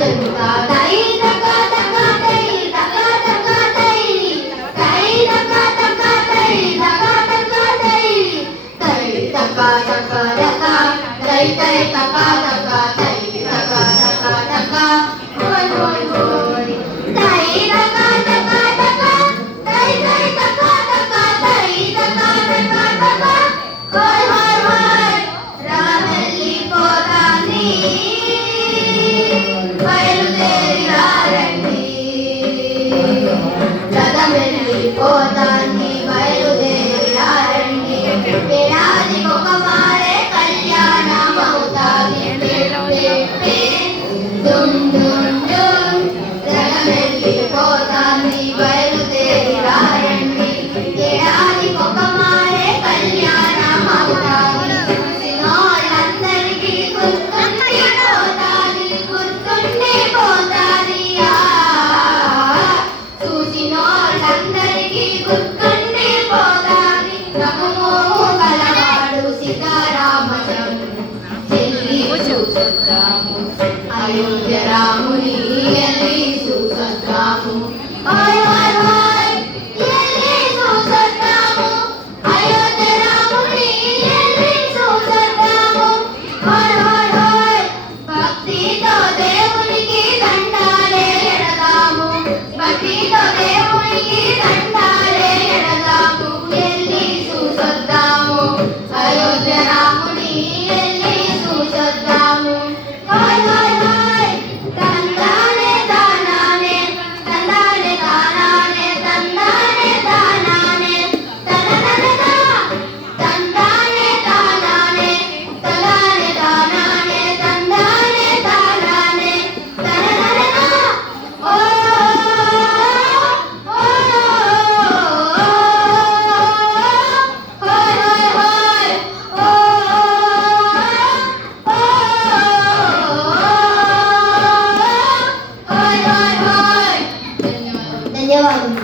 జరుగుతా తై తక తక తై తక తక తై తై తక తక తై తక తక తై తై తక తక తక తై తై తక తక తై తక తక తక హోయ్ హోయ్ హోయ్ తై తక తక తక తై తై తక తక తై తక తక తక హోయ్ హోయ్ హోయ్ రామెల్లి పోతాని బయలుదేరి రండి రథమెల్లి పోతాని బయలుదేరి రండి ఏడాది ఒక మారే కళ్యాణం అవుతాది దుమ్ దుమ్ దుమ్ రథమెల్లి పోతాని బయలుదేరి రండి ఏడాది ఒక మారే కళ్యాణం అవుతాది చూసినోళ్ళందరికీ గుర్తుండి పోతాది గుర్తుండి పోతాది చూసినోళ్ళందరికీ గుర్తుండి పోతాది రఘుమోము గలవాడు సీతారామచంద్రుడు చెల్లి చూసొద్దాము అయోధ్య రాముని ఎల్లి చూసొద్దాము ఓయ్ ఓయ్ ఓయ్ ఎల్లి చూసొద్దాము అయోధ్య రాముని ఎల్లి చూసొద్దాము ఓయ్ ఓయ్ ఓయ్ భక్తితో దేవునికి దండాలే ఎడదాము భక్తితో దేవునికి దండాలే ఎడదాము ఎల్లి చూసొద్దాము అయోధ్య రాముని ఎల్లి చూసొద్దాము ఓయ్ ఓయ్ ఓయ్ తందానే దానానే తందానే దానానే తందానే దానానే తననననా తందానే దానానే తలానే దానానే తందానే దానానే తననననా ఓ ధన్యవాదాలు.